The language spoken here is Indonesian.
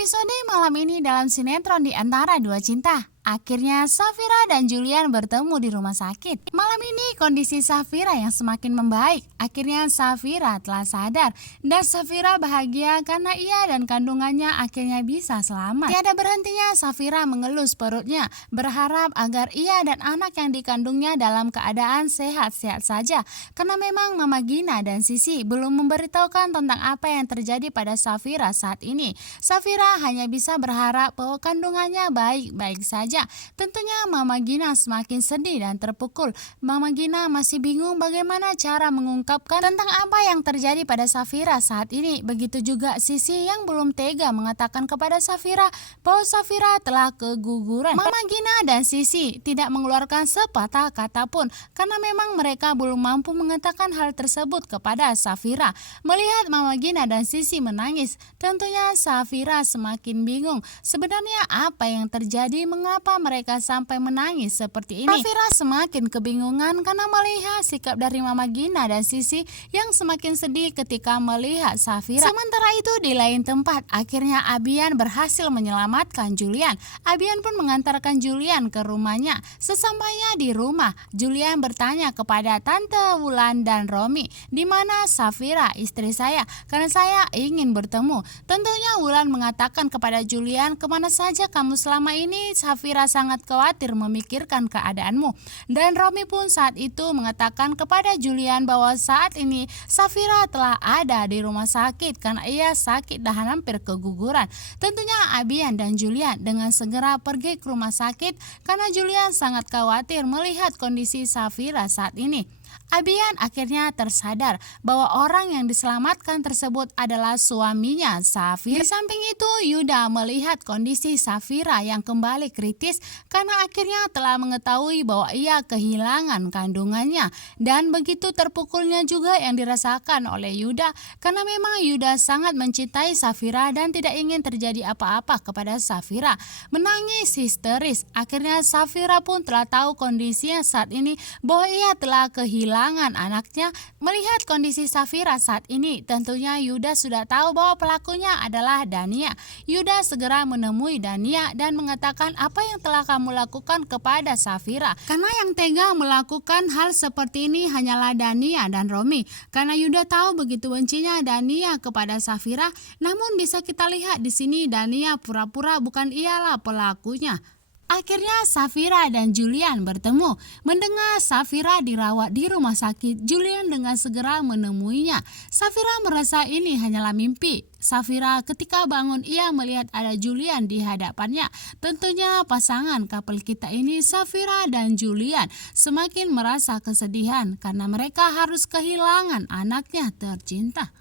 Episode malam ini dalam sinetron Di Antara Dua Cinta. Akhirnya Safira dan Julian bertemu di rumah sakit. Malam ini kondisi Safira yang semakin membaik. Akhirnya Safira telah sadar dan Safira bahagia karena ia dan kandungannya akhirnya bisa selamat. Tiada berhentinya Safira mengelus perutnya, berharap agar ia dan anak yang dikandungnya dalam keadaan sehat-sehat saja. Karena memang Mama Gina dan Sisi belum memberitahukan tentang apa yang terjadi pada Safira saat ini. Safira hanya bisa berharap bahwa kandungannya baik-baik saja. Tentunya Mama Gina semakin sedih dan terpukul. Mama Gina masih bingung bagaimana cara mengungkapkan tentang apa yang terjadi pada Safira saat ini. Begitu juga Sisi yang belum tega mengatakan kepada Safira bahwa Safira telah keguguran. Mama Gina dan Sisi tidak mengeluarkan sepatah kata pun karena memang mereka belum mampu mengatakan hal tersebut kepada Safira. Melihat Mama Gina dan Sisi menangis, tentunya Safira semakin bingung. Sebenarnya apa yang terjadi, mengapa mereka sampai menangis seperti ini? Safira semakin kebingungan karena melihat sikap dari Mama Gina dan Sisi yang semakin sedih ketika melihat Safira. Sementara itu di lain tempat, akhirnya Abian berhasil menyelamatkan Julian. Abian pun mengantarkan Julian ke rumahnya. Sesampainya di rumah, Julian bertanya kepada Tante Wulan dan Romi, "Di mana Safira, istri saya? Karena saya ingin bertemu." Tentunya Wulan mengatakan kepada Julian, "Kemana saja kamu selama ini? Safira sangat khawatir memikirkan keadaanmu." Dan Romi pun saat itu mengatakan kepada Julian bahwa saat ini Safira telah ada di rumah sakit karena ia sakit dan hampir keguguran. Tentunya Abian dan Julian dengan segera pergi ke rumah sakit karena Julian sangat khawatir melihat kondisi Safira saat ini. Abian akhirnya tersadar bahwa orang yang diselamatkan tersebut adalah suaminya, Safira. Di samping itu, Yuda melihat kondisi Safira yang kembali kritis karena akhirnya telah mengetahui bahwa ia kehilangan kandungannya. Dan begitu terpukulnya juga yang dirasakan oleh Yuda karena memang Yuda sangat mencintai Safira dan tidak ingin terjadi apa-apa kepada Safira. Menangis histeris, akhirnya Safira pun telah tahu kondisinya saat ini bahwa ia telah kehilangan anaknya. Melihat kondisi Safira saat ini, tentunya Yuda sudah tahu bahwa pelakunya adalah Dania. Yuda segera menemui Dania dan mengatakan apa yang telah kamu lakukan kepada Safira. Karena yang tega melakukan hal seperti ini hanyalah Dania dan Romi. Karena Yuda tahu begitu bencinya Dania kepada Safira, namun bisa kita lihat di sini Dania pura-pura bukan ialah pelakunya. Akhirnya Safira dan Julian bertemu. Mendengar Safira dirawat di rumah sakit, Julian dengan segera menemuinya. Safira merasa ini hanyalah mimpi. Safira ketika bangun ia melihat ada Julian di hadapannya. Tentunya pasangan couple kita ini, Safira dan Julian, semakin merasa kesedihan karena mereka harus kehilangan anaknya tercinta.